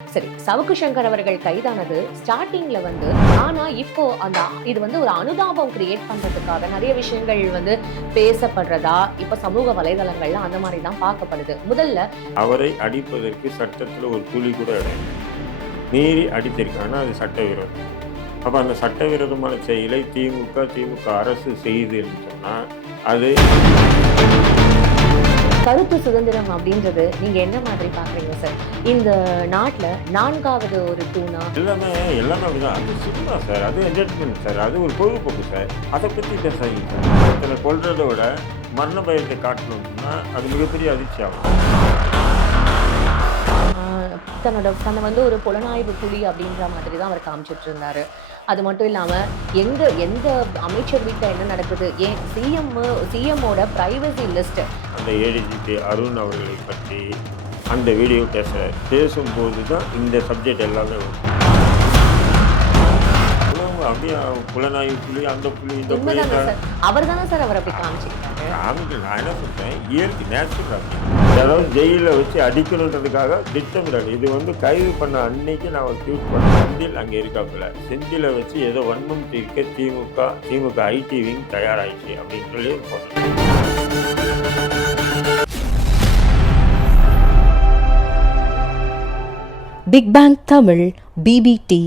சரி, சவுக்கு சங்கர் அவர்கள் கைதானது ஸ்டார்டிங்ல வந்து, ஆனா இப்போ அந்த இது வந்து ஒரு அனுதாபம் கிரியேட் பண்றதுக்காக நிறைய விஷயங்கள் வந்து பேசப்படுறதா இப்ப சமூக வலைதளங்கள்ல அந்த மாதிரி தான் பார்க்கப்படுது. முதல்ல அவரை அடிப்பதற்கு சட்டத்தில் ஒரு துளி கூட இடம் இல்லை. மீறி அடித்திருக்காங்கன்னா அது சட்டவிரோதம். அப்போ அந்த சட்டவிரோதமான செயலை திமுக அரசு செய்யுதுன்னு சொன்னால் அது கருத்து சுதந்திரம் அப்படின்றது நீங்க என்ன மாதிரி பாக்குறீங்க சார்? இந்த நாட்டுல 4வது ஒரு தூணா எல்லாமே அப்படிதான். அது சினிமா சார், அது என்டர்டைன்மெண்ட் சார், அது ஒரு பொழுதுபோக்கு சார். அதை பற்றி பேசாதீங்க சார். ஒருத்தரை கொல்றதை விட மரண பயத்தை காட்டணும்னா அது மிகப்பெரிய அதிர்ச்சி ஆகும். தன்னை வந்து ஒரு புலனாய்வு புலி அப்படின்ற மாதிரி தான் அவர் காமிச்சிட்டு இருந்தாரு. அது மட்டும் இல்லாம எந்த அமைச்சர் வீட்டில் என்ன நடக்குது, ஏன் சிஎம்மோட பிரைவசி லிஸ்ட், அந்த ஏடிஜிபி அருண் அவர்களை பற்றி அந்த வீடியோ பேசும்போது தான் இந்த சப்ஜெக்ட் எல்லாமே வரும். அப்படியே புலனாய்வு புலி, அந்த புலி, இந்த புலி. அவர் தானே சார் அவர் அப்படி காமிச்சிருக்காரு. நான் என்ன சொல்றேன், இயற்கை நேச்சுரல் அப்படி. அதாவது ஜெயிலில் வச்சு அடிக்கணுன்றதுக்காக திட்டமிடல். இது வந்து கைது பண்ண அன்னைக்கு நான் ஒரு ட்வீட் பண்ண செந்தில் அங்கே இருக்காப்புல, செந்திலை வச்சு ஏதோ வன்மம் தீர்க்க திமுக ஐடி விங் தயாராகிடுச்சு அப்படின்னு சொல்லி போட்டேன். Big bang Tamil BBT.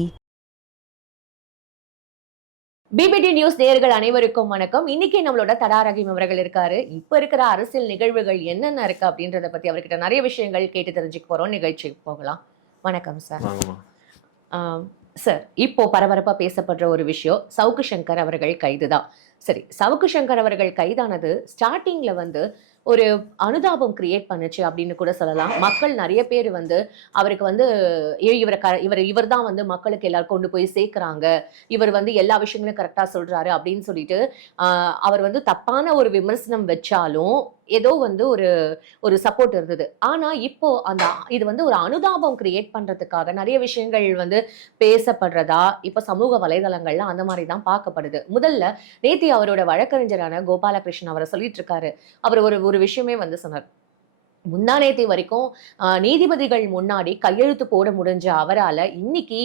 BBT news நேயர்கள் அனைவருக்கும் வணக்கம். இன்னைக்கு நம்மளோட தடா ரஹீம் அவர்கள் இருக்காரு. இப்ப இருக்கிற அரசியல் நிகழ்வுகள் என்னென்ன இருக்கு அப்படின்றத பத்தி அவர்கிட்ட நிறைய விஷயங்கள் கேட்டு தெரிஞ்சுக்க போறோம். நிகழ்ச்சிக்கு போகலாம். வணக்கம் சார். சார், இப்போ பரபரப்பா பேசப்படுற ஒரு விஷயம், சவுக்கு சங்கர் அவர்கள் கைதுதான். சரி, சவுக்கு சங்கர் அவர்கள் கைதானது ஸ்டார்டிங்ல வந்து ஒரு அனுதாபம் கிரியேட் பண்ணுச்சு அப்படின்னு கூட சொல்லலாம். மக்கள் நிறைய பேர் வந்து அவருக்கு வந்து இவர் தான் வந்து மக்களுக்கு எல்லாரும் கொண்டு போய் சேர்க்கிறாங்க, இவர் வந்து எல்லா விஷயங்களையும் கரெக்டா சொல்றாரு அப்படின்னு சொல்லிட்டு அவர் வந்து தப்பான ஒரு விமர்சனம் வச்சாலும் ஏதோ வந்து ஒரு சப்போர்ட் இருந்தது. ஆனா இப்போ அந்த இது வந்து ஒரு அனுதாபம் கிரியேட் பண்றதுக்காக நிறைய விஷயங்கள் வந்து பேசப்படுறதா இப்ப சமூக வலைதளங்கள்ல அந்த மாதிரி தான் பார்க்கப்படுது. முதல்ல நேத்தி அவரோட வழக்கறிஞரான கோபாலகிருஷ்ணன் அவரை சொல்லிட்டு இருக்காரு. அவர் ஒரு விஷயமே வந்து சொன்னார். முந்தா நேத்தி வரைக்கும் நீதிபதிகள் முன்னாடி கையெழுத்து போட முடிஞ்ச அவரால் இன்னைக்கு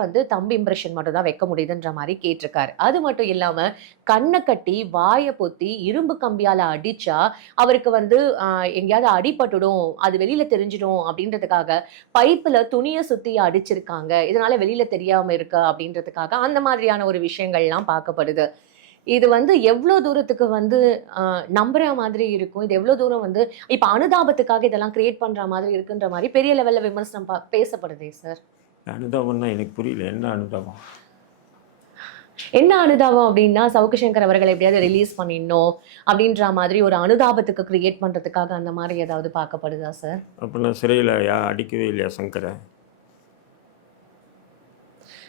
வந்து தம்பி இம்ப்ரெஷன் மட்டும் தான் வைக்க முடியுதுன்ற மாதிரி கேட்டிருக்காரு. அது மட்டும் இல்லாம கண்ணை கட்டி வாயை பொத்தி இரும்பு கம்பியால அடிச்சா அவருக்கு வந்து எங்கேயாவது அடிபட்டுடும், அது வெளியில தெரிஞ்சிடும் அப்படின்றதுக்காக பைப்புல துணியை சுத்தி அடிச்சிருக்காங்க, இதனால வெளியில தெரியாம இருக்கு அப்படின்றதுக்காக அந்த மாதிரியான ஒரு விஷயங்கள்லாம் பார்க்கப்படுது. இது வந்து எவ்வளோ தூரத்துக்கு வந்து நம்புற மாதிரி இருக்கும், இது எவ்வளோ தூரம் வந்து இப்ப அனுதாபத்துக்காக இதெல்லாம் கிரியேட் பண்ற மாதிரி இருக்குன்ற மாதிரி பெரிய லெவல்ல விமர்சனம் பேசப்படுதே சார். அனுதாபம்னா எனக்கு புரியல, என்ன அனுதாபம்? என்ன அனுதாபம் அப்படின்னா, சவுக்கு சங்கர் அவர்களை எப்படியாவது ரிலீஸ் பண்ணிடணும் அப்படின்ற மாதிரி ஒரு அனுதாபத்துக்கு கிரியேட் பண்றதுக்காக அந்த மாதிரி ஏதாவது பார்க்கப்படுதா சார்? அப்படின்னா சிறையில் அடிக்கவே இல்லையா சங்கரை?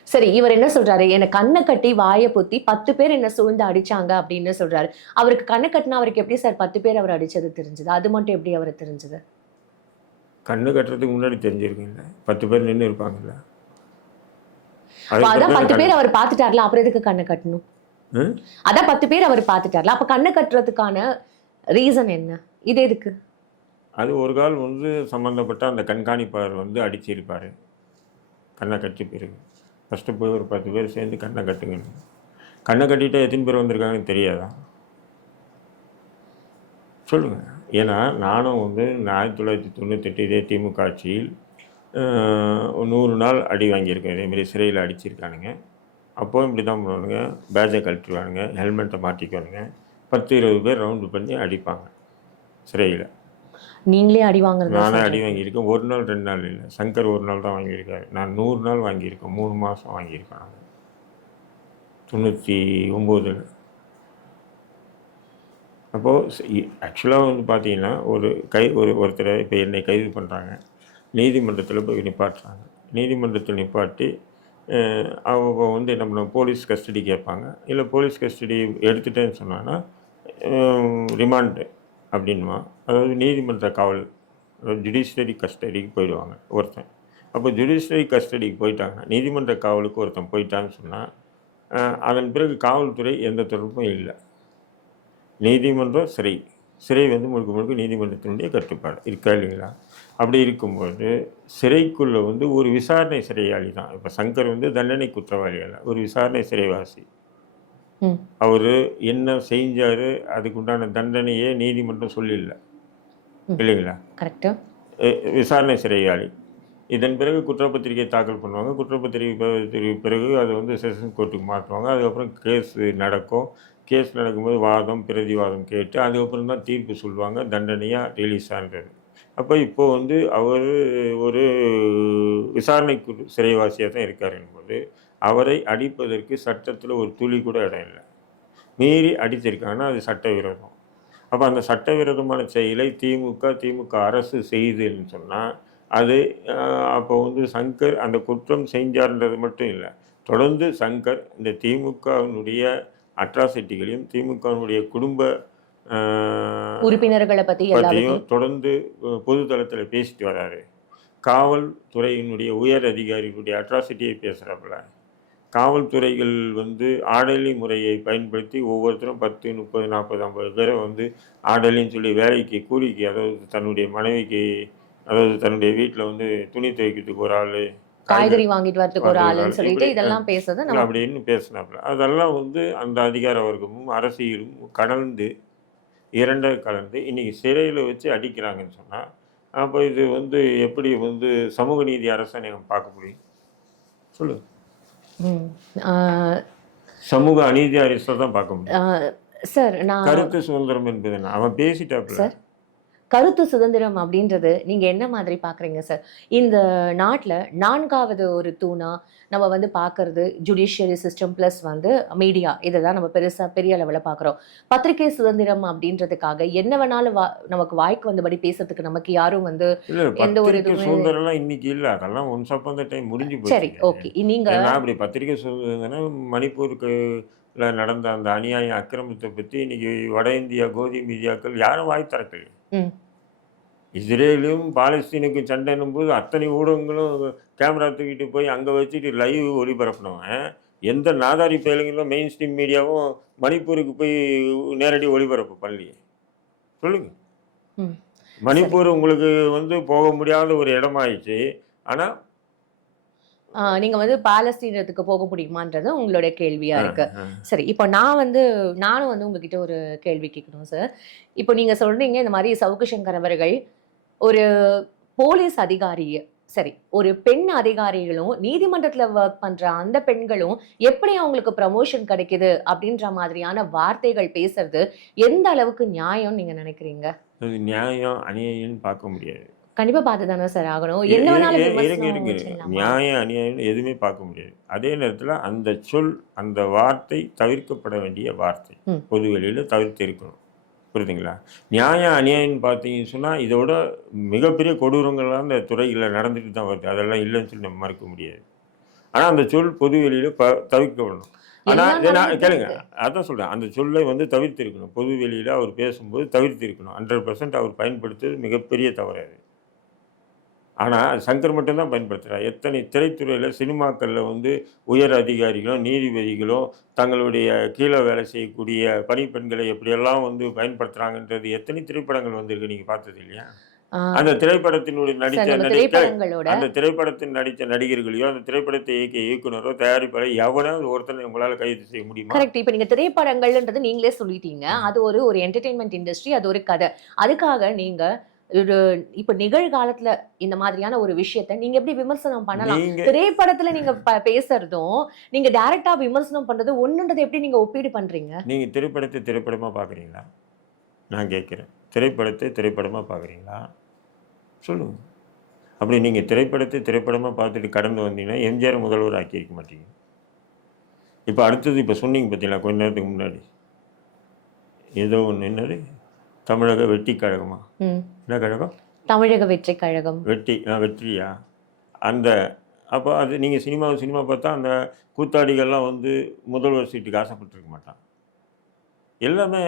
சரி, இவர் என்ன சொல்றாரு, என்ன கண்ணை கட்டி வாயை பொத்தி 10 பேர் என்ன சூழ்ந்து அடிச்சாங்க அப்படின்னு சொல்றாரு. அவருக்கு கண்ணை கட்டினா அவருக்கு எப்படி சார் 10 பேர் அவர் அடிச்சது தெரிஞ்சது? அது மட்டும் எப்படி அவருக்கு தெரிஞ்சது? கண்ணு கட்டுறதுக்கு முன்னாடி தெரிஞ்சிருக்குல்ல, 10 பேர் நின்று இருப்பாங்கல்ல. அதான் 10 பேர் அவர் பார்த்துட்டார்ல, அப்புறம் எதுக்கு கண்ணை கட்டணும்? அதான் 10 பேர் அவர் பார்த்துட்டார்ல, அப்ப கண்ணை கட்டுறதுக்கான ரீசன் என்ன? இது எதுக்கு? அது ஒரு கால் வந்து சம்மந்தப்பட்ட அந்த கண்காணிப்பாளர் வந்து அடிச்சிருப்பாரு கண்ணை கட்டி பிறகு. ஃபஸ்ட்டு போய் ஒரு 10 பேர் சேர்ந்து கண்ணை கட்டுங்கன்னு. கண்ணை கட்டிட்டு எத்தனை பேர் வந்திருக்காங்கன்னு தெரியாதா? சொல்லுங்கள். ஏன்னா நானும் வந்து 1998 இதே திமுக ஆட்சியில் 100 நாள் அடி வாங்கியிருக்கேன். இதேமாரி சிறையில் அடிச்சிருக்கானுங்க. அப்போவும் இப்படி தான் பண்ணுவானுங்க, பேட்ஜை கழட்டிடுவானுங்க, ஹெல்மெட்டை மாட்டிக்குவானுங்க, 10-20 பேர் ரவுண்டு பண்ணி அடிப்பாங்க சிறையில். நீங்களே அடி வாங்குறது? நானே அடி வாங்கியிருக்கேன். 1 நாள் 2 நாள் இல்லை, சங்கர் 1 நாள் தான் வாங்கியிருக்காரு. நான் 100 நாள் வாங்கியிருக்கேன். 3 மாதம் வாங்கியிருக்கேன் நான் 99. அப்போது ஆக்சுவலாக வந்து பார்த்தீங்கன்னா ஒருத்தரை இப்போ என்னை கைது பண்ணுறாங்க, நீதிமன்றத்தில் போய் நிப்பாட்டுறாங்க. நீதிமன்றத்தில் நிப்பாட்டி அவங்க வந்து என்ன பண்ணுவாங்க, போலீஸ் கஸ்டடி கேட்பாங்க. இல்லை போலீஸ் கஸ்டடி எடுத்துட்டேன்னு சொன்னாங்கன்னா ரிமாண்டு அப்படின்மா, அதாவது நீதிமன்ற காவல், ஜுடிஷியரி கஸ்டடிக்கு போயிடுவாங்க ஒருத்தன். அப்போ ஜுடிஷியரி கஸ்டடிக்கு போயிட்டாங்கன்னா, நீதிமன்ற காவலுக்கு ஒருத்தன் போயிட்டான்னு சொன்னால் அதன் பிறகு காவல்துறை எந்த தொடர்பும் இல்லை. நீதிமன்றம் சிறை வந்து முழுக்க நீதிமன்றத்தினுடைய கட்டுப்பாடு இருக்கா இல்லைங்களா? அப்படி இருக்கும்போது சிறைக்குள்ளே வந்து ஒரு விசாரணை சிறையாளி தான். இப்போ சங்கர் வந்து தண்டனை குற்றவாளி அல்ல, ஒரு விசாரணை சிறைவாசி. ம். அவர் என்ன செஞ்சார், அதுக்குண்டான தண்டனையே நீதிமன்றம் சொல்லிடல, ம். இல்லைங்களா? கரெக்டு. விசாரணை சிறையாளி. இதன் பிறகு குற்றப்பத்திரிகை தாக்கல் பண்ணுவாங்க. குற்றப்பத்திரிகை பிறகு அதை வந்து செஷன் கோர்ட்டுக்கு மாற்றுவாங்க. அதுக்கப்புறம் கேஸ் நடக்கும். கேஸ் நடக்கும்போது வாதம் பிரதிவாதம் கேட்டு அதுக்கப்புறம் தான் தீர்ப்பு சொல்லுவாங்க, தண்டனையாக ரிலீஸ் ஆகிறது. அப்போ இப்போது வந்து அவர் ஒரு விசாரணை சிறைவாசியாக தான் இருக்கார் என்பது, அவரை அடிப்பதற்கு சட்டத்தில் ஒரு துளி கூட இடம் இல்லை. மீறி அடித்திருக்காங்கன்னா அது சட்டவிரோதம். அப்போ அந்த சட்டவிரோதமான செயலை திமுக அரசு செய்துன்னு சொன்னால் அது அப்போ வந்து சங்கர் அந்த குற்றம் செஞ்சார்ன்றது மட்டும் இல்லை, தொடர்ந்து சங்கர் இந்த திமுகவினுடைய அட்ராசிட்டிகளையும் திமுகவினுடைய குடும்ப உறுப்பினர்களை பத்தி பற்றியும் தொடர்ந்து பொதுத்தளத்தில் பேசிட்டு வராரு. காவல்துறையினுடைய உயர் அதிகாரிகளுடைய அட்ராசிட்டியை பேசுகிறாப்புல. காவல்துறைகள் வந்து ஆடலி முறையை பயன்படுத்தி ஒவ்வொருத்தரும் 10, 30, 40, 50 பேரை வந்து ஆடலின்னு சொல்லி வேலைக்கு கூலிக்கு, அதாவது தன்னுடைய மனைவிக்கு, அதாவது தன்னுடைய வீட்டில் வந்து துணி துவைக்கிறதுக்கு ஒரு ஆள், காய்கறி வாங்கிட்டு வரதுக்கு ஒரு ஆளுன்னு சொல்லிட்டு இதெல்லாம் பேசுறது நம்ம அப்படின்னு பேசினாப்புல. அதெல்லாம் வந்து அந்த அதிகார வர்க்கமும் அரசியலும் கலந்து இன்னைக்கு சிறையில் வச்சு அடிக்கிறாங்கன்னு சொன்னால், அப்போ இது வந்து எப்படி வந்து சமூக நீதி அரசை நீங்கள் பார்க்க முடியும் சொல்லுங்க? சமூக அநீதி அரசை தான் பார்க்க முடியும். சார் நான் கருத்து சுதந்திரம் என்பது என்ன? அவன் பேசிட்டாப்புல. சார் கருத்து சுதந்திரம் அப்படின்றது நீங்க என்ன மாதிரி பாக்குறீங்க சார்? இந்த நாட்டுல 4வது ஒரு தூணா நம்ம வந்து பார்க்கறது ஜுடிஷியரி சிஸ்டம் பிளஸ் வந்து மீடியா, இதை தான் நம்ம பெரிய அளவில் பார்க்குறோம். பத்திரிகை சுதந்திரம் அப்படின்றதுக்காக என்ன வேணாலும் நமக்கு வாய்க்கு வந்தபடி பேசுறதுக்கு நமக்கு யாரும் வந்து எந்த ஒரு சுதந்திரம்லாம் இன்னைக்கு இல்லை, அதெல்லாம் ஒன்ஸ் அப்பான் த டைம் முடிஞ்சு போச்சு. சரி, ஓகே. நீங்க அப்படி பத்திரிகை சுதந்திரம் மணிப்பூருக்கு நடந்த அந்த அநியாய அக்கிரமத்தை பற்றி இன்னைக்கு வட இந்தியா கோதி மீடியாக்கள் யாரும் வாய் திறக்கல. இஸ்ரேலும் பாலஸ்தீனுக்கும் சண்டைன்னும் போது அத்தனை ஊடகங்களும் கேமரா தூக்கிட்டு போய் அங்கே வச்சுட்டு லைவ் ஒளிபரப்பினவன், எந்த நாதாரி பயலுங்களும் மெயின் ஸ்ட்ரீம் மீடியாவும் மணிப்பூருக்கு போய் நேரடி ஒளிபரப்பு பண்ணலையே சொல்லுங்க. மணிப்பூர் உங்களுக்கு வந்து போக முடியாத ஒரு இடமாயிடுச்சு. ஆனால் நீங்க வந்து பாலஸ்தீனத்துக்கு போக முடியுமான்றது உங்களுடைய கேள்வியா இருக்கு. சரி, இப்போ நானும் வந்து உங்ககிட்ட ஒரு கேள்வி கேட்கணும் சார். இப்போ நீங்க சொல்றீங்க இந்த மாதிரி சவுக்கு சங்கர் அவர்கள் ஒரு போலீஸ் அதிகாரிய, சரி, ஒரு பெண் அதிகாரிகளும் நீதிமன்றத்துல ஒர்க் பண்ற அந்த பெண்களும் எப்படி அவங்களுக்கு ப்ரமோஷன் கிடைக்குது அப்படின்ற மாதிரியான வார்த்தைகள் பேசுறது எந்த அளவுக்கு நியாயம் நீங்க நினைக்கிறீங்க? அது நியாயம் அநியாயம்னு பார்க்க முடியாது. கண்டிப்பா பார்த்து தானே சார் ஆகணும். என்ன வேணாலும் நியாயம் அநியாயம் எதுவுமே பார்க்க முடியாது. அதே நேரத்தில் அந்த சொல், அந்த வார்த்தை தவிர்க்கப்பட வேண்டிய வார்த்தை, பொது வெளியில் தவிர்த்து இருக்கணும். புரியுதுங்களா? நியாயம் அநியாயம்னு பார்த்தீங்கன்னு சொன்னால் இதோட மிகப்பெரிய கொடூரங்கள்லாம் அந்த துறைகளில் நடந்துட்டு தான் வருது. அதெல்லாம் இல்லைன்னு சொல்லி நம்ம மறுக்க முடியாது. ஆனால் அந்த சொல் பொது வெளியில் தவிர்க்கப்படணும். ஆனால் நான் கேளுங்க, அதான் சொல்கிறேன், அந்த சொல்லை வந்து தவிர்த்து இருக்கணும். பொது வெளியில் அவர் பேசும்போது தவிர்த்து இருக்கணும். 100% அவர் பயன்படுத்துறது மிகப்பெரிய தவறு அது. ஆனால் சங்கர் மட்டும்தான் பயன்படுத்துகிறார். எத்தனை திரைத்துறையில் சினிமாக்களில் வந்து உயர் அதிகாரிகளும் நீதிபதிகளும் தங்களுடைய கீழே வேலை செய்யக்கூடிய பணிப்பெண்களை எப்படியெல்லாம் வந்து பயன்படுத்துகிறாங்கன்றது எத்தனை திரைப்படங்கள் வந்திருக்கு, நீங்கள் பார்த்தது இல்லையா? அந்த திரைப்படத்தினுடைய அந்த திரைப்படத்தின் நடித்த நடிகர்களையோ அந்த திரைப்படத்தை இயக்கிய இயக்குனரோ தயாரிப்பாளோ எவனாவது ஒருத்தனை உங்களால் கைது செய்ய முடியுமா? கரெக்ட். இப்போ நீங்க திரைப்படங்கள்ன்றது நீங்களே சொல்லிட்டீங்க, அது ஒரு என்டர்டெயின்மெண்ட் இண்டஸ்ட்ரி, அது ஒரு கதை. அதுக்காக நீங்க இப்ப நிகழ்காலத்துல இந்த மாதிரியான ஒரு விஷயத்தை நீங்க எப்படி விமர்சனம் பண்ணலாம்? திரைப்படத்துல நீங்க பேசுறதும் நீங்க டைரக்டா விமர்சனம் பண்றது ஒண்ணுன்றதை எப்படி நீங்க ஒப்பீடு பண்றீங்க? நீங்க திரைப்படத்தை திரைப்படமா பாக்குறீங்களா? நான் கேட்கிறேன், திரைப்படத்தை திரைப்படமா பாக்குறீங்களா சொல்லுங்க. அப்படி நீங்க திரைப்படத்தை திரைப்படமா பார்த்துட்டு கடந்து வந்தீங்கன்னா எம்ஜிஆர் முதல்வர் ஆக்கியிருக்க மாட்டீங்க. இப்போ அடுத்தது இப்போ சொன்னீங்க பார்த்தீங்களா கொஞ்ச நேரத்துக்கு முன்னாடி, ஏதோ ஒன்று, என்னது தமிழக வெற்றி கழகமா? என்ன கழகம்? தமிழக வெற்றி கழகம். வெற்றியா? அந்த அப்போ அது நீங்கள் சினிமா பார்த்தா அந்த கூத்தாடிகள்லாம் வந்து முதல்வர் சீட்டுக்கு ஆசைப்பட்டுருக்க மாட்டான். எல்லாமே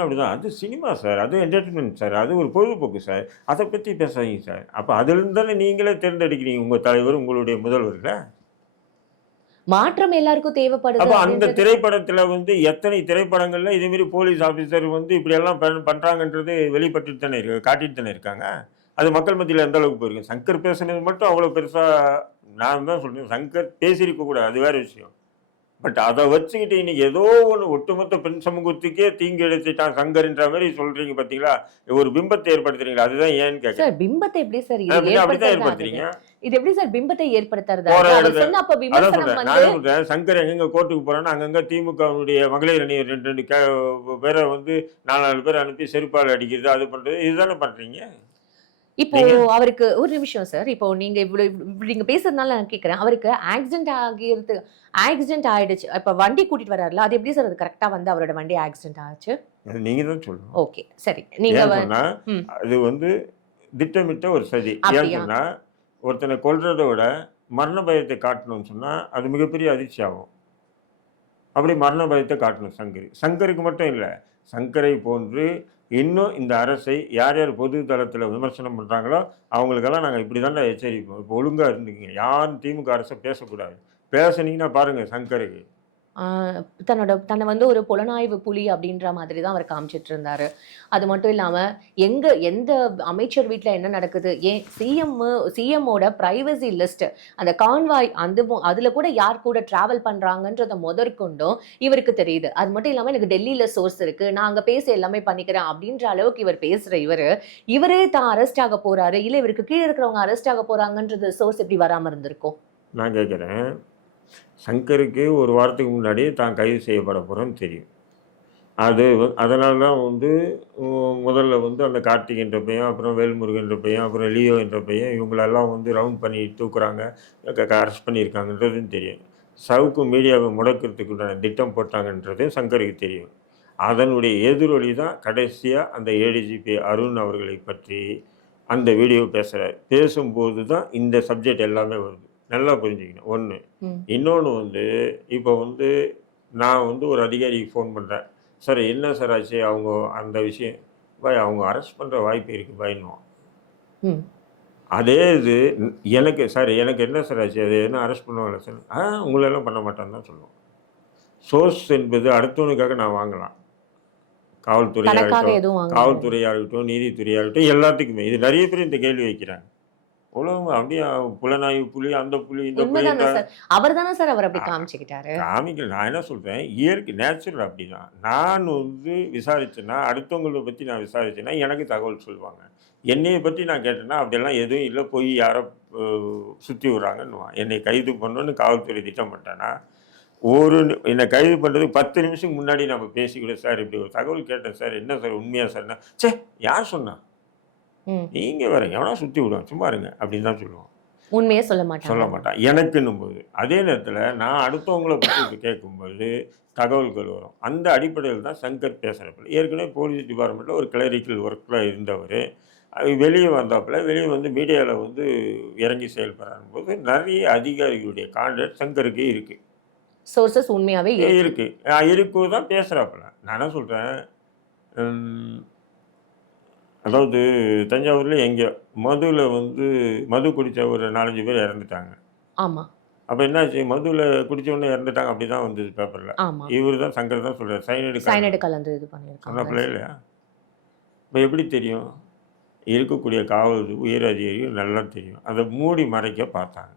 அப்படிதான். அது சினிமா சார், அது என்டர்டெயின்மெண்ட் சார், அது ஒரு பொழுதுபோக்கு சார். அதை பற்றி பேசாதீங்க சார். அப்போ அதுலேருந்து தானே நீங்களே தேர்ந்தெடுக்கிறீங்க உங்கள் தலைவர், உங்களுடைய முதல்வர்களை. மாற்றம் எல்லாருக்கும் தேவைப்படுது. அப்போ அந்த திரைப்படத்தில் வந்து எத்தனை திரைப்படங்கள்ல இதேமாரி போலீஸ் ஆஃபீஸர் வந்து இப்படியெல்லாம் பண்ணுறாங்கன்றது வெளிப்பட்டு தானே காட்டிட்டு தானே இருக்காங்க. அது மக்கள் மத்தியில் எந்த அளவுக்கு போயிருக்கு? சங்கர் பேசுனது மட்டும் அவ்வளோ பெருசாக நான் தான் சொல்றேன். சங்கர் பேசியிருக்க கூடாது, அது வேற விஷயம். பட் அதை வச்சுக்கிட்டு இன்னைக்கு ஏதோ ஒன்று ஒட்டுமொத்த பெண் சமூகத்துக்கே தீங்கு இழைச்சிட்டான் சங்கர்ன்ற மாதிரி சொல்றீங்க பார்த்தீங்களா? ஒரு பிம்பத்தை ஏற்படுத்துறீங்களா? அதுதான் ஏன்னு கேட்குறேன். சார் பிம்பத்தை எப்படி சார் இது அப்படிதான் ஏற்படுத்துறது ஏற்படுத்துறீங்க. இது எப்படி சார் பிம்பத்தை ஏற்படுத்துறது போற அவர் இடத்துல சொன்ன அப்ப அதான் விமர்சனம் சொல்றேன். வந்து நானே சொல்றேன். சங்கர் எங்கெங்க கோர்ட்டுக்கு போறான்னா அங்கங்க திமுகவுடைய மகளிர் அணி 2 பேரை வந்து 4 பேர் அனுப்பி செருப்பால் அடிக்கிறது, அது பண்றது, இதுதானே பண்றீங்க இப்போ நீங்க. அவருக்கு ஒரு நிமிஷம் சார். இப்போ நீங்க இவ்வளவு நீங்க பேசுறதுனால நான் கேட்கிறேன். அவருக்கு ஆக்சிடென்ட் ஆயிடுச்சு. இப்ப வண்டி கூட்டிட்டு வர்றாருல, அது எப்படி சார் அது கரெக்ட்டா வந்து அவரோட வண்டி ஆக்சிடென்ட் ஆச்சு? அது நீங்க தான் சொல்லணும். ஓகே சரி. நீங்க ஏன்னு சொன்னா ம். அது வந்து திட்டமிட்ட ஒரு சதி. ஏன்னு அப்படியா? சொன்னா ஒருத்தனை கொல்றதை விட மரண பயத்தை காட்டணும்னு சொன்னா அது மிகப்பெரிய அதிர்ச்சி ஆகும். அப்படி மரண பயத்தை காட்டணும் சங்கர். சங்கருக்கு மட்டும் இல்லை, சங்கரை போன்று இன்னும் இந்த அரசை யார் யார் பொது தளத்தில் விமர்சனம் பண்ணுறாங்களோ அவங்களுக்கெல்லாம் நாங்கள் இப்படி தானே எச்சரிப்போம். இப்போ ஒழுங்காக இருந்துக்குங்க, யாரும் திமுக அரசை பேசக்கூடாது. பேசுனீங்கன்னா பாருங்கள் சங்கருக்கு. ஆ, தன்னை வந்து ஒரு புலனாய்வு புலி அப்படின்ற மாதிரி தான் அவர் காமிச்சிட்டு இருந்தாரு. அது மட்டும் இல்லாம எந்த அமைச்சர் வீட்ல என்ன நடக்குது, ஏன் சிஎம்மோட பிரைவசி லிஸ்ட், அந்த கான்வாய் அதுல கூட யார் கூட டிராவல் பண்றாங்கன்றத முதற்கொண்டும் இவருக்கு தெரியுது. அது மட்டும் இல்லாம எனக்கு டெல்லியில சோர்ஸ் இருக்கு, நான் அங்க பேச எல்லாமே பண்ணிக்கிறேன் அப்படின்ற அளவுக்கு இவர் பேசுற இவரே தான் அரெஸ்ட் ஆக போறாரு, இல்ல இவருக்கு கீழே இருக்கிறவங்க அரெஸ்ட் ஆக போறாங்கன்றது சோர்ஸ் எப்படி வராம இருந்திருக்கும்? நான் கேட்குறேன், சங்கருக்கு ஒரு வாரத்துக்கு முன்னாடி தான் கைது செய்யப்பட போகிறோன்னு தெரியும். அதனால தான் வந்து முதல்ல வந்து அந்த கார்த்திக் என்ற பையன், அப்புறம் வேல்முருகன் என்ற பையன், அப்புறம் லியோ என்ற பையன், இவங்களெல்லாம் வந்து ரவுண்ட் பண்ணி தூக்குறாங்க, அரெஸ்ட் பண்ணியிருக்காங்கன்றதும் தெரியும். சவுக்கு மீடியாவை முடக்கிறதுக்கு உண்டான திட்டம் போட்டாங்கன்றது சங்கருக்கு தெரியும். அதனுடைய எதிரொலி தான் கடைசியாக அந்த ஏடிஜிபி அருண் அவர்களை பற்றி அந்த வீடியோ பேசுகிறார். பேசும்போது தான் இந்த சப்ஜெக்ட் எல்லாமே வருது. நல்லா புரிஞ்சுக்கணும் ஒன்று. இன்னொன்று வந்து இப்போ வந்து நான் வந்து ஒரு அதிகாரிக்கு ஃபோன் பண்ணுறேன், சார் என்ன சார் ஆச்சு, அவங்க அந்த விஷயம் பாய் அவங்க அரெஸ்ட் பண்ணுற வாய்ப்பு இருக்குது பாயின்னுவோம். அதே இது எனக்கு சார் எனக்கு என்ன சார் ஆச்சு, அது என்ன அரெஸ்ட் பண்ணுவாங்களா சார், உங்களெல்லாம் பண்ண மாட்டான்னு தான் சொல்லுவோம். சோர்ஸ் என்பது அடுத்தவனுக்காக நான் வாங்கலாம். காவல்துறையாக இருக்கட்டும், நீதித்துறையாக இருக்கட்டும், எல்லாத்துக்குமே. இது நிறைய பேர் இந்த கேள்வி வைக்கிறாங்க. உலகம் அப்படியே புலனாய்வு புலி, அந்த புலி, இந்த புலி அவர் தானே சார் அவர் அப்படி காமிச்சுக்கிட்டாரு. காமிக்கல. நான் என்ன சொல்றேன், இயற்கை நேச்சுரல் அப்படிதான். நான் வந்து விசாரிச்சேன்னா, அடுத்தவங்களை பற்றி நான் விசாரிச்சேன்னா எனக்கு தகவல் சொல்லுவாங்க. என்னையை பற்றி நான் கேட்டேன்னா அப்படியெல்லாம் எதுவும் இல்லை, போய் யாரோ சுற்றி விட்றாங்கன்னுவான். என்னை கைது பண்ணணுன்னு காவல்துறை திட்டம் பண்ணிட்டேன்னா என்னை கைது பண்ணுறதுக்கு 10 நிமிஷத்துக்கு முன்னாடி நம்ம பேசிக்கூட, சார் இப்படி ஒரு தகவல் கேட்டேன் சார், என்ன சார் உண்மையா சார்னா, சே யார் சொன்னா, நீங்கள் வேற எவனா சுற்றி விடுவோம், சும்மா இருங்க அப்படின்னு தான் சொல்லுவோம். உண்மையே சொல்ல மாட்டான் எனக்குன்னும் போது. அதே நேரத்தில் நான் அடுத்தவங்களை பற்றி கேட்கும்போது தகவல்கள் வரும். அந்த அடிப்படையில் தான் சங்கர் பேசுகிறப்ப ஏற்கனவே போலீஸ் டிபார்ட்மெண்ட்டில் ஒரு கிளரிக்கல் ஒர்க்கில் இருந்தவர் வெளியே வெளியே வந்து மீடியாவில் வந்து இறங்கி செயல்படுறாங்க போது நிறைய அதிகாரிகளுடைய கான்டாக்ட் சங்கருக்கு இருக்குது. சோர்சஸ் உண்மையாகவே இருக்கு தான் பேசுகிறாப்புல. நான் என்ன சொல்கிறேன், அதாவது தஞ்சாவூரில் எங்கேயோ மதுவில் வந்து மது குடித்த ஒரு 4-5 பேர் இறந்துட்டாங்க. ஆமாம். அப்போ என்னாச்சு, மதுவில் குடித்தவொடனே இறந்துட்டாங்க அப்படி தான் வந்தது பேப்பரில். இவர் தான் சங்கர் தான் சொல்கிறார், சைனைடு கலந்து இது பண்ணியிருக்காங்க இல்லையா. இப்போ எப்படி தெரியும், இருக்கக்கூடிய காவல் உயர் அதிகாரிகள் நல்லா தெரியும். அதை மூடி மறைக்க பார்த்தாங்க.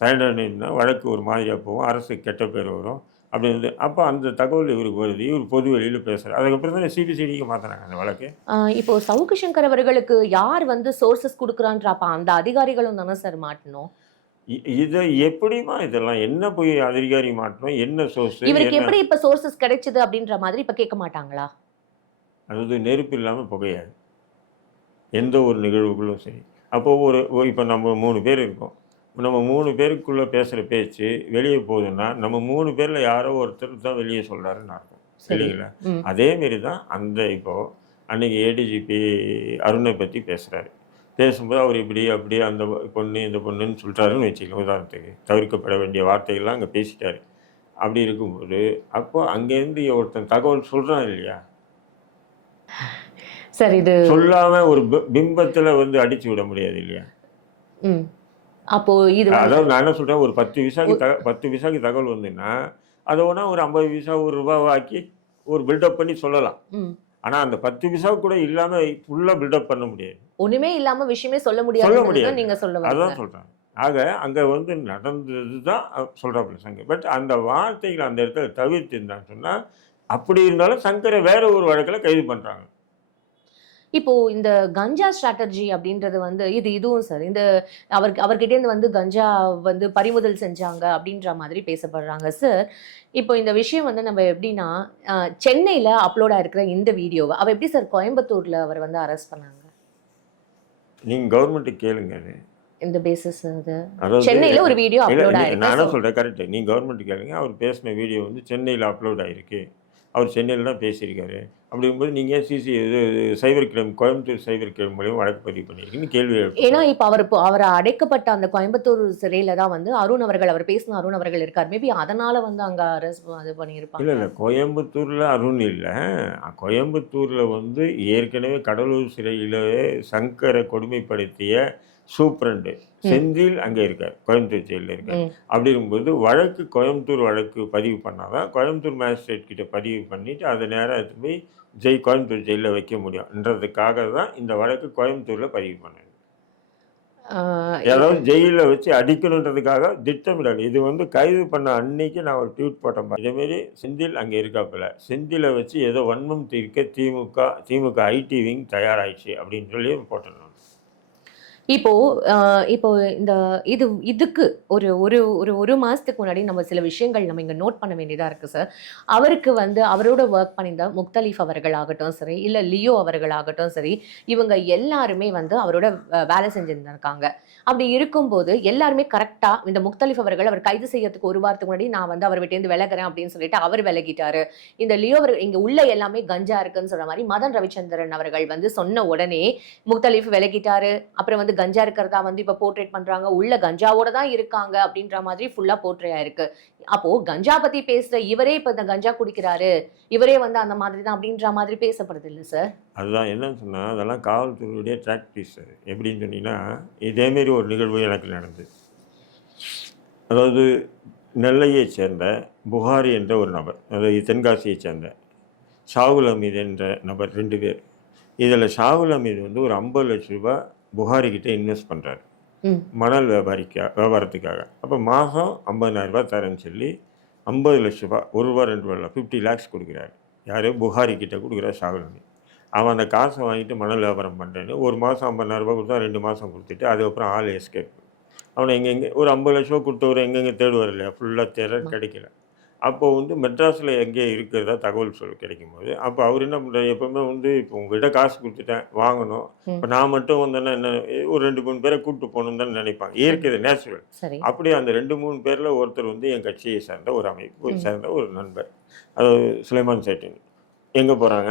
சைனைடுன்னா வழக்கு ஒரு மாதிரியாக போகும், அரசு கெட்ட பேர் வரும் அப்படி வந்து. அப்போ அந்த தகவல் இவருக்கு வருது, இவர் பொது வெளியில் பேசுகிறார். அதுக்கப்புறம் தான் சிபிசிடிக்கு மாற்றினாங்க அந்த வழக்கு. இப்போ சவுக்கு சங்கர் அவர்களுக்கு யார் வந்து சோர்சஸ் கொடுக்குறான்றப்ப அந்த அதிகாரிகளும் தானே சார் மாட்டணும். இதை எப்படிமா இதெல்லாம் என்ன போய் அதிகாரி மாட்டணும், என்ன சோர்ஸ், இவருக்கு எப்படி இப்போ சோர்சஸ் கிடைச்சது அப்படின்ற மாதிரி இப்போ கேட்க மாட்டாங்களா? அதாவது நெருப்பு இல்லாமல் புகையாது எந்த ஒரு நிகழ்வுகளும் சரி. அப்போது இப்போ நம்ம 3 பேர் இருக்கோம், நம்ம 3 பேருக்குள்ளே பேசுகிற பேச்சு வெளியே போகுதுன்னா நம்ம 3 பேரில் யாரோ ஒருத்தர் தான் வெளியே சொல்கிறாருன்னு அர்த்தம் இல்லைங்களா. அதேமாரி தான் அந்த இப்போது அன்றைக்கி ஏடிஜிபி அருணை பற்றி பேசுகிறாரு. பேசும்போது அவர் இப்படி அப்படி அந்த பொண்ணு இந்த பொண்ணுன்னு சொல்லிட்டாருன்னு வச்சுக்கலாம். உதாரணத்துக்கு தவிர்க்கப்பட வேண்டிய வார்த்தைகள்லாம் அங்கே பேசிட்டாரு. அப்படி இருக்கும்போது அப்போ அங்கேருந்து ஒருத்தன் தகவல் சொல்கிறான் இல்லையா, சரி இது சொல்லாமல் ஒரு பிம்பத்தில் வந்து அடித்து விட முடியாது இல்லையா. அப்போ இது அதாவது நான் என்ன சொல்கிறேன், ஒரு 10 விசாக்கு தகவல் வந்துன்னா அதை ஒன்றா ஒரு 50 விசா ₹1 ஆக்கி ஒரு பில்டப் பண்ணி சொல்லலாம். ஆனால் அந்த 10 பைசா கூட இல்லாமல் ஃபுல்லாக பில்டப் பண்ண முடியாது. ஒண்ணுமே இல்லாம விஷயமே சொல்ல சொல்ல முடியாது முடியாது. நீங்க சொல்ல வரீங்க. அதான் சொல்கிறேன். ஆக அங்கே வந்து நடந்தது தான் சொல்கிறாப்புல சங்கர். பட் அந்த வார்த்தைகள் அந்த இடத்துல தவிர்த்து இருந்தான்னு சொன்னால், அப்படி இருந்தாலும் சங்கரை வேற ஒரு வழக்கில் கைது பண்ணுறாங்க. இப்போ இந்த கஞ்சா ஸ்ட்ராட்டஜி அப்படின்றது வந்து இதுவும் சார். இந்த அவர்கிட்ட இருந்து வந்து கஞ்சா வந்து பறிமுதல் செஞ்சாங்க அப்படின்ற மாதிரி பேசப்படுறாங்க சார். இப்போ இந்த விஷயம் வந்து நம்ம எப்படின்னா, சென்னையில அப்லோட் ஆயிருக்கிற இந்த வீடியோவ அவ எப்படி சார் கோயம்புத்தூர்ல அவர் வந்து அரெஸ்ட் பண்ணாங்க? நீங்கள் கவர்மெண்ட்டுக்கு கேளுங்க அது. இந்த பேசிஸ் அது. அதாவது சென்னையில ஒரு வீடியோ இல்ல, அப்லோட் ஆயிருக்கு. நானும் சொல்கிறேன் கரெக்டு. நீங்கள் கவர்மெண்ட்டுக்கு கேளுங்க. அவர் பேசின வீடியோ வந்து சென்னையில் அப்லோட் ஆகிருக்கு. அவர் சென்னையில் தான் பேசியிருக்காரு. அப்படிங்கும்போது நீங்கள் ஏன் இது cyber crime Coimbatore cyber crime மூலியமாக வழக்கு பதிவு பண்ணியிருக்கீங்கன்னு கேள்வி ஏன்னா இப்ப அவர் அடைக்கப்பட்ட அந்த கோயம்புத்தூர் சிறையில தான் வந்து அவர் பேசின அருண் அவர்கள் இருக்கார். மேபி அதனால வந்து அங்க அரெஸ்ட் அது பண்ணியிருப்பாங்க. இல்லை கோயம்புத்தூரில் அருண் இல்லை. கோயம்புத்தூரில் வந்து ஏற்கனவே கடலூர் சிறையிலே சங்கரை கொடுமைப்படுத்திய சூப்பரண்டு செந்தில் அங்கே இருக்கார். கோயம்புத்தூர் ஜெயிலில் இருக்கார். அப்படி இருக்கும்போது வழக்கு கோயம்புத்தூர் வழக்கு பதிவு பண்ணாதான் கோயம்புத்தூர் மேஜிஸ்ட்ரேட் கிட்ட பதிவு பண்ணிவிட்டு அதை நேராக எடுத்து போய் கோயம்புத்தூர் ஜெயிலில் வைக்க முடியும்ன்றதுக்காக தான் இந்த வழக்கு கோயம்புத்தூரில் பதிவு பண்ணது. ஏதாவது ஜெயிலில் வச்சு அடிக்கணுன்றதுக்காக திட்டமிடல். இது வந்து கைது பண்ண அன்னைக்கு நான் ஒரு ட்வீட் போட்டேன். இதேமாரி செந்தில் அங்கே இருக்காப்புல, செந்திலை வச்சு ஏதோ வன்மம் தீர்க்க திமுக ஐடி விங் தயாராகிடுச்சு அப்படின்னு சொல்லி போட்டேன். இப்போ இப்போ இந்த இதுக்கு ஒரு மாசத்துக்கு முன்னாடி நம்ம சில விஷயங்கள் நம்ம இங்க நோட் பண்ண வேண்டியதா இருக்கு சார். அவருக்கு வந்து அவரோட ஒர்க் பண்ணியிருந்த முக்தலீஃப் அவர்கள் ஆகட்டும் சரி, இல்ல லியோ அவர்கள் ஆகட்டும் சரி, இவங்க எல்லாருமே வந்து அவரோட வேலை செஞ்சிருந்திருக்காங்க. அப்படி இருக்கும்போது எல்லாருமே கரெக்டா இந்த முக்தலீஃப் அவர்கள் அவர் கைது செய்யறதுக்கு ஒரு வாரத்துக்கு முன்னாடி நான் வந்து அவர் விட்டேந்து விலகிறேன் அப்படின்னு சொல்லிட்டு அவர் விலகிட்டாரு. இந்த லியோ அவர்கள் இங்க உள்ள எல்லாமே கஞ்சா இருக்குன்னு சொல்ற மாதிரி மதன் ரவிச்சந்திரன் அவர்கள் வந்து சொன்ன உடனே முக்தலீஃப் விலகிட்டாரு. அப்புறம் வந்து கஞ்சா இருக்கிறதா வந்து இப்ப போர்ட்ரேட் பண்றாங்க. உள்ள கஞ்சாவோட தான் இருக்காங்க அப்படின்ற மாதிரி ஃபுல்லா போர்ட்ரே ஆயிருக்கு. அப்போ கஞ்சா பத்தி பேசுற இவரே இப்ப இந்த கஞ்சா குடிக்கிறாரு, இவரே வந்து அந்த மாதிரி தான் அப்படின்ற மாதிரி பேசப்படுது இல்லை சார்? அதுதான் என்னன்னு சொன்னா, அதெல்லாம் காவல்துறையுடைய ப்ராக்டிஸ். எப்படின்னு சொன்னீங்கன்னா, இதேமாரி ஒரு நிகழ்வு எனக்கு நடந்தது. அதாவது நெல்லையை சேர்ந்த புகாரி என்ற ஒரு நபர், அதாவது தென்காசியை சேர்ந்த ஷாகுல் அமீது என்ற நபர் 2 பேர். இதில் ஷாகுல் அமீது வந்து ஒரு 50 லட்ச ரூபாய் புகாரிக்கிட்ட இன்வெஸ்ட் பண்ணுறாரு மணல் வியாபாரத்துக்காக. அப்போ மாதம் 50,000 ரூபாய் தரேன்னு சொல்லி 50 லட்ச ரூபாய், 1 ரூபா 2 ரூபா இல்லை, 50 lakhs கொடுக்குறாரு. யார்? புகாரி கிட்ட கொடுக்குறாரு ஷாகுல் அமீது. அவன் அந்த காசை வாங்கிட்டு மணல் வியாபாரம் பண்ணுறேன்னு ஒரு மாதம் 50,000 ரூபாய் கொடுத்தா 2 மாதம் கொடுத்துட்டு அதுக்கப்புறம் ஆள் எஸ்கேப். அவனை எங்கெங்கே ஒரு 50 லட்ச ரூபா கொடுத்தவர் எங்கெங்கே தேடுவார் இல்லையா, ஃபுல்லாக தேட கிடைக்கல. அப்போது வந்து மெட்ராஸில் எங்கே இருக்கிறதா தகவல் கிடைக்கும்போது அப்போ அவர் என்ன பண்ணுறாரு, எப்போவுமே வந்து இப்போ உங்கள்கிட்ட காசு கொடுத்துட்டேன் வாங்கணும், இப்போ நான் மட்டும் வந்தேன்னா என்ன, ஒரு 2-3 பேரை கூப்பிட்டு போகணுன்னு தான் நினைப்பாங்க. இயற்கை நேச்சுரல். அப்படி அந்த 2-3 பேரில் ஒருத்தர் வந்து என் கட்சியை சேர்ந்த ஒரு அமைப்பு சேர்ந்த ஒரு நண்பர், அதாவது சுலைமான் சேட்டின். எங்கே போகிறாங்க,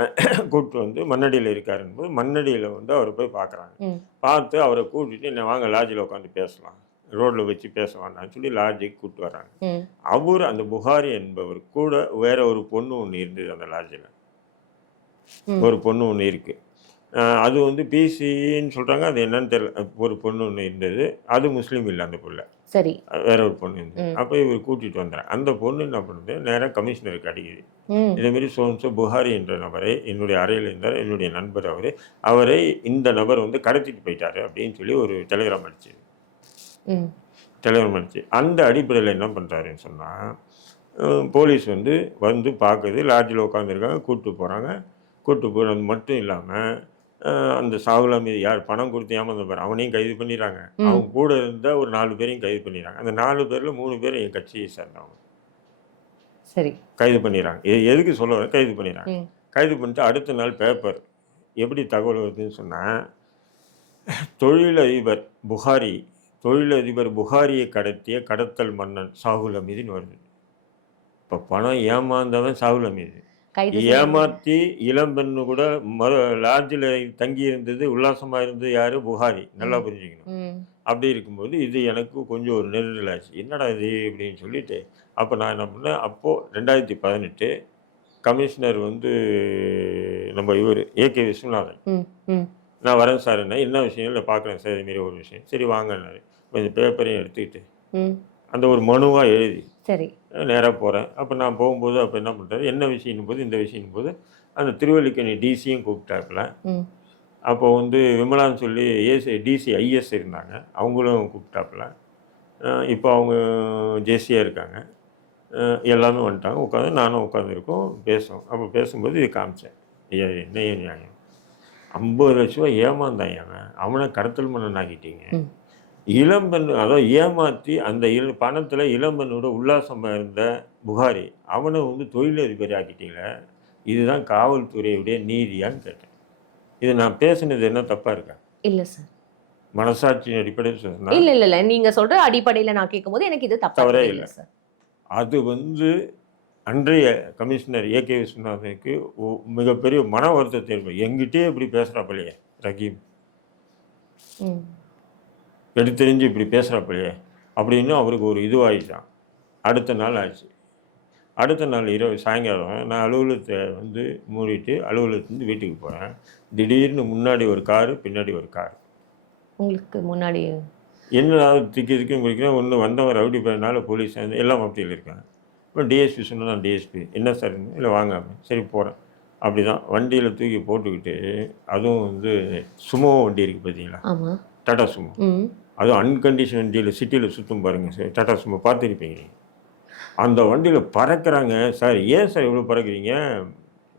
கூப்பிட்டு வந்து மண்ணடியில் இருக்காருன்னு மண்ணடியில் வந்து அவரை போய் பார்க்குறாங்க. பார்த்து அவரை கூட்டிகிட்டு என்ன வாங்க லாட்ஜில் உட்காந்து பேசலாம், ரோட்டில் வச்சு பேச வேண்டாம்னு சொல்லி லாட்ஜுக்கு கூப்பிட்டு வர்றாங்க. அவர் அந்த புகாரி என்பவர் கூட வேற ஒரு பொண்ணு ஒன்று இருந்தது. அந்த லாட்ஜில் ஒரு பொண்ணு ஒன்று இருக்குது. அது வந்து பிசின்னு சொல்கிறாங்க, அது என்னன்னு தெரியல. ஒரு பொண்ணு ஒன்று இருந்தது, அது முஸ்லீம் இல்லை அந்த பொண்ணு, சரி வேற ஒரு பொண்ணு இருந்தது. அப்போ இவர் கூட்டிகிட்டு வந்தார். அந்த பொண்ணு என்ன பண்ணுது, நேராக கமிஷனருக்கு அடிக்குது. இதேமாரி சோன்சோ புகாரி என்ற நபரை என்னுடைய அறையில் இருந்தார், என்னுடைய நண்பர் அவரை இந்த நபர் வந்து கடத்திட்டு போயிட்டாரு அப்படின்னு சொல்லி ஒரு டெலிகிராம் அடிச்சு அந்த அடிப்படையில் என்ன பண்ணுறாருன்னு சொன்னால், போலீஸ் வந்து பார்க்குது, லாட்ஜில் உட்காந்துருக்காங்க, கூப்பிட்டு போகிறாங்க. கூப்பிட்டு போகிறது மட்டும் இல்லாமல் அந்த ஷாகுல் அமீது யார் பணம் கொடுத்து ஏமாந்தவர் அவனையும் கைது பண்ணிடுறாங்க. அவங்க கூட இருந்த ஒரு 4 பேரையும் கைது பண்ணிடுறாங்க. அந்த 4 பேரில் 3 பேர் என் கட்சியை சேர்ந்தவங்க. சரி, கைது பண்ணிடுறாங்க. எதுக்கு சொல்ல வர, கைது பண்ணிடுறாங்க. கைது பண்ணிட்டு அடுத்த நாள் பேப்பர் எப்படி தகவல் வருதுன்னு சொன்னால், தொழிலதிபர் புகாரியை கடத்திய கடத்தல் மன்னன் ஷாகுல் அமீதுன்னு வருது. இப்போ பணம் ஏமாந்தவன் ஷாகுல் அமீது, ஏமாற்றி இளம்பெண்ணு கூட லாட்ஜில் தங்கி இருந்தது, உல்லாசமாக இருந்தது யார்? புகாரி. நல்லா புரிஞ்சுக்கணும். அப்படி இருக்கும்போது இது எனக்கு கொஞ்சம் ஒரு நெருடல் ஆச்சு. என்னடா இது அப்படின்னு சொல்லிட்டு அப்போ நான் என்ன பண்ணேன், அப்போது 2018 கமிஷனர் வந்து நம்ம இவர் ஏகே விஸ்வநாதன், நான் வரேன் சார், என்ன விஷயம் இல்லை பார்க்குறேன் சார், இதுமாரி ஒரு விஷயம், சரி வாங்கினாரு. கொஞ்சம் பேப்பரையும் எடுத்துக்கிட்டு அந்த ஒரு மனுவாக எழுதி சரி நேராக போகிறேன். அப்போ நான் போகும்போது அப்போ என்ன பண்ணுறாரு, என்ன விஷயம் போது இந்த விஷயம் போது அந்த திருவல்லிக்கேணி டிசியும் கூப்பிட்டாப்புல. ம். அப்போ வந்து விமலான்னு சொல்லி டிசி ஐஎஸ் இருந்தாங்க, அவங்களும் கூப்பிட்டாப்புல. இப்போ அவங்க ஜேசியாக இருக்காங்க. எல்லாமே வந்துட்டாங்க, உட்காந்து நானும் உட்காந்துருக்கோம் பேசுவோம். அப்போ பேசும்போது இது காமிச்சேன். ஐயா என்ன நியாயம், 50 லட்ச ரூபா ஏமாந்தான் அவன், அவனை கடத்தல் மன்னன் ஆக்கிட்டீங்க. ம். இளம்பெண் அதாவது ஏமாற்றி அந்த பணத்தில் இளம்பெண்ணோட உல்லாசமாக இருந்த புகாரி அவனை வந்து தொழிலதிபதி ஆக்கிட்டீங்களே, இதுதான் காவல்துறையுடைய நீதியான்னு கேட்டேன். இது நான் பேசுனது என்ன தப்பாக இருக்கா? இல்ல சார். மனசாட்சியின் அடிப்படையில் சொன்னா இல்ல. நீங்க சொல்ற அடிப்படையில நான் கேட்கும்போது எனக்கு இது தப்பா தவறே இல்ல இல்லை. சார். அது வந்து அன்றைய கமிஷனர் ஏகே விஸ்வநாதனுக்கு மிகப்பெரிய மன வருத்தத்தை ஏற்படும். எங்கிட்டே இப்படி பேசுகிறாப்பிலையே ரஹீம், ம். எடுத்தெறிஞ்சு இப்படி பேசுகிறாப்பிலையே அப்படின்னு அவருக்கு ஒரு இதுவாகிட்டான். அடுத்த நாள் ஆச்சு. அடுத்த நாள் இரவு சாயங்காலம் நான் அலுவலகத்தை வந்து மூடிட்டு அலுவலகத்துலேருந்து வீட்டுக்கு போகிறேன். திடீர்னு முன்னாடி ஒரு காரு, பின்னாடி ஒரு கார். உங்களுக்கு முன்னாடி என்னடா திக்கும் குடிக்கிறேன். ஒன்று வந்தவன் ரவுடி பையனால போலீஸ் எல்லாம் மப்டியில் இருக்காங்க. இப்போ டிஎஸ்பி சொன்னா டிஎஸ்பி என்ன சார், இல்லை வாங்க அப்படின்னு. சரி போகிறேன். அப்படி தான் வண்டியில் தூக்கி போட்டுக்கிட்டு, அதுவும் வந்து சுமோ வண்டி இருக்குது பார்த்தீங்களா, ஆமா. டாடா சுமோ, ம். அதுவும் அன்கண்டிஷன் வண்டியில் சிட்டியில் சுற்றும் பாருங்கள் சார், டாடா சுமோ பார்த்துருப்பீங்க. அந்த வண்டியில் பறக்கிறாங்க. சார் ஏன் சார் இவ்வளோ பறக்கிறீங்க,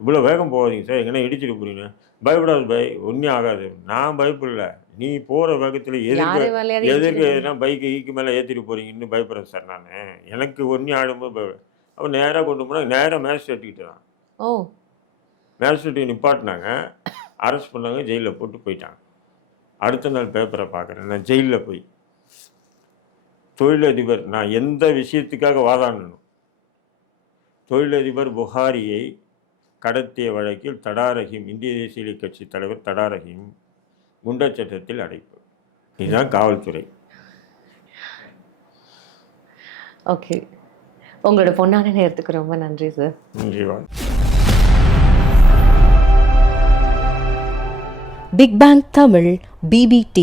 இவ்வளோ வேகம் போகாதீங்க சார், எங்கன்னா இடிச்சிட்டு போகிறீங்க. பயப்படாது ஒன்றும் ஆகாது. நான் பயப்படல, நீ போகிற வேகத்தில் யாரு வேலையாவது எதுக்கு இடிச்சிருக்கீங்க? எதுனா பைக்கு ஈக்கு மேலே ஏற்றிட்டு போகிறீங்கன்னு பயப்படுறேன் சார் நான். எனக்கு ஒன்றும் ஆடும்போது அப்போ நேராக கொண்டு போனால் நேராக மேஜிஸ்ட்ரேட்டுக்கிட்ட தான். ஓ. மேஜிஸ்ட்ரேட்டுக்கு நிப்பாட்டினாங்க, அரெஸ்ட் பண்ணாங்க, ஜெயிலில் போட்டு போயிட்டாங்க. அடுத்த நாள் பேப்பரை பார்க்குறேன், நான் ஜெயிலில் போய் தொழிலதிபர், நான் எந்த விஷயத்துக்காக வாதாடணும், தொழிலதிபர் புகாரியை கடத்திய வழக்கில் தடா ரஹீம், இந்திய தேசிய கட்சி தலைவர் தடா ரஹீம் குண்டர் சட்டத்தில் அடைப்பு. இதுதான் காவல்துறை. ஓகே. உங்களோட பொன்னான நேரத்துக்கு ரொம்ப நன்றி சார். நன்றி. Big bang Tamil BBT